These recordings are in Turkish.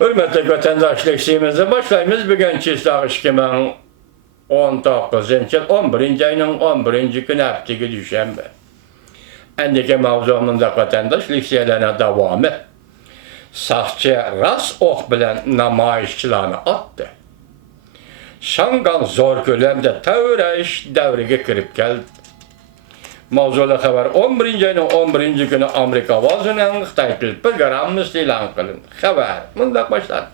Hürmetli vatandaşlık şeyimizi başlayımız. Bugün Çislak 2019 yıl 11. ayının 11. günü haftaki düşenbe. Endiki mavzumunda vatandaşlık şeylerine devamı. Sakçı rast ok bilen namayişçilerini attı. Şangan zor kölemde tevreş devrige kirip geldi. Mavzulu haber 11. ayının 11. günü Amerika vazının Xitay til programımız ilan kılındı. Haber bundan başladı.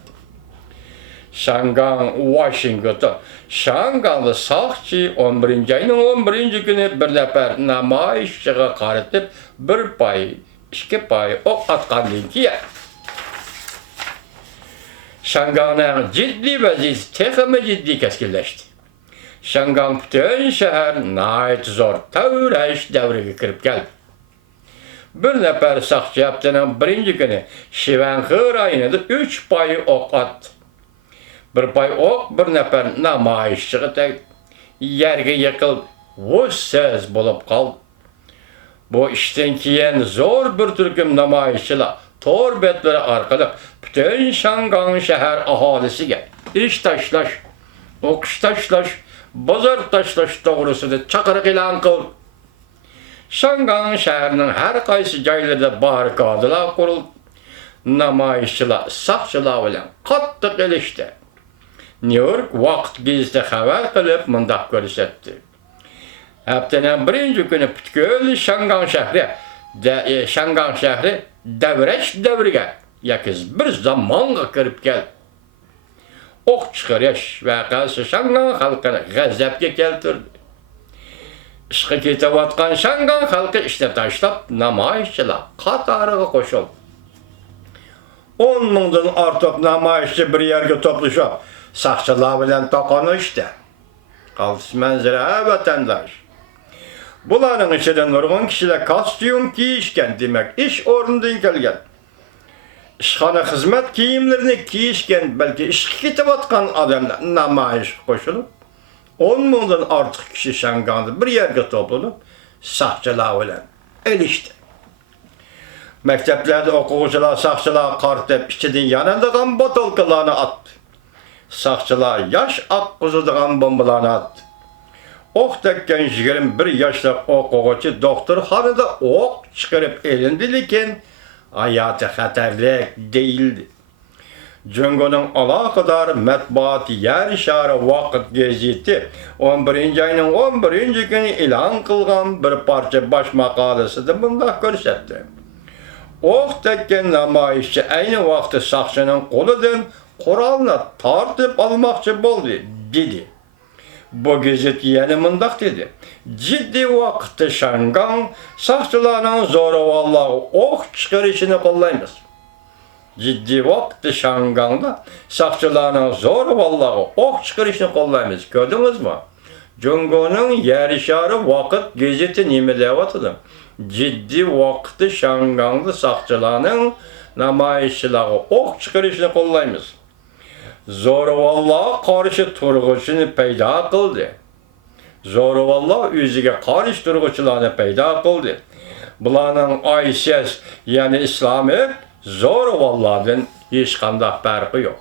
Şangan, Washington. Şanganlı sakçı 11. ayının 11. günü bir nefer namayişçiye qarıtıp bir pay, iki pay ok atqandan keyin Şanganın ciddi vaziyeti texmi ciddi keskinleşti. Şangan bütün şehir nayet zor tevreş devrige kirip geldi. Bir nefer sakçı haftanın birinci günü Şivanxı rayonunda 3 pay ok attı. Bir pay ok bir nefer namayişçiye yerge yıkıldı. O söz bulup kaldı. Bu işten keyin zor bir türküm namayişçiler tor betleri arkalık bütün Şangan şehir ahalisiga iş taşlaş, okuş taşlaş, bazar taşlaş doğrusunu çakırık ilan kıldı. Şangan şehrinin her kaysi joylarida barrikadılar kuruldu. Namayişçiler, sakçılar bilen qattiq ilişdi. New York Vaqt gazeti haber kılıp mundaq ko'rsatdi. Haftanın birinci günü butkul Şangan şehri devreş devrige yakiz bir zamanga kirib keldi. Ok chiqarish vaqasi Şangan xalqini g'azabga keltirdi. İşqi ketayotgan Şangan xalqi ishni tashlab namoyishchilar qatoriga qo'shildi. 10 mingdan ortiq namoyishchi bir yerga to'plashib, saqchilar bilan to'qnashdi. Qaltis manzara vatandosh. Bularning ichida nurg'un kishilar kostyum kiyishgan, demak, ish o'rnidan kelgan. İşxona xizmat kiyimlerini kiyishgan, balki ishga ketayotgan odamlar namoyish qo'shilib, 10 mingdan ortiq kishi Şangan'da bir yerga to'planib, saqchilar bilan elishdi. Maktablarda o'quvchilar saqchilar qartib, ichidan yanadigan botolkalarni atdi. Saqchilar yosh oqqizadigan bombalarni atdi. Ok tekkan 21 yoshli o'quvchi doktorxonada ok chiqarib elindi, lekin hayoti xatarlik deyildi. Jungoning aloqador matbuot yer shari Vaqt gazeti 11. ayının 11. günü e'lon qilgan bir parcha bosh maqolasida bunday ko'rsatdi. Ok tekkan namoyishchi ayni vaqtda saqchining qo'lidan qurolni tortib olmoqchi bo'ldi, dedi. Bu gazet yana mundaq dedi. Ciddi vaqtda Şangan saqchilarning zo'ravonlarga ok chiqarishini qo'llaymiz. Ciddi vaqtda Şangan'da saqchilarning zo'ravonlarga ok chiqarishini qo'llaymiz. Ko'rdingizmi? Jungoning yer shari Vaqt gazeti nima deyapti? Ciddi vaqtda Şangan'da saqchilarning namoyishchilarga ok chiqarishini qo'llaymiz. Zo'ravonlar qarshi turg'uchini paydo qildi. Zo'ravonlar o'ziga qarshi turg'uchilarni paydo qildi. Bularning ISIS, ya'ni islomiy zo'ravonlardan hech qanday farqi yo'q.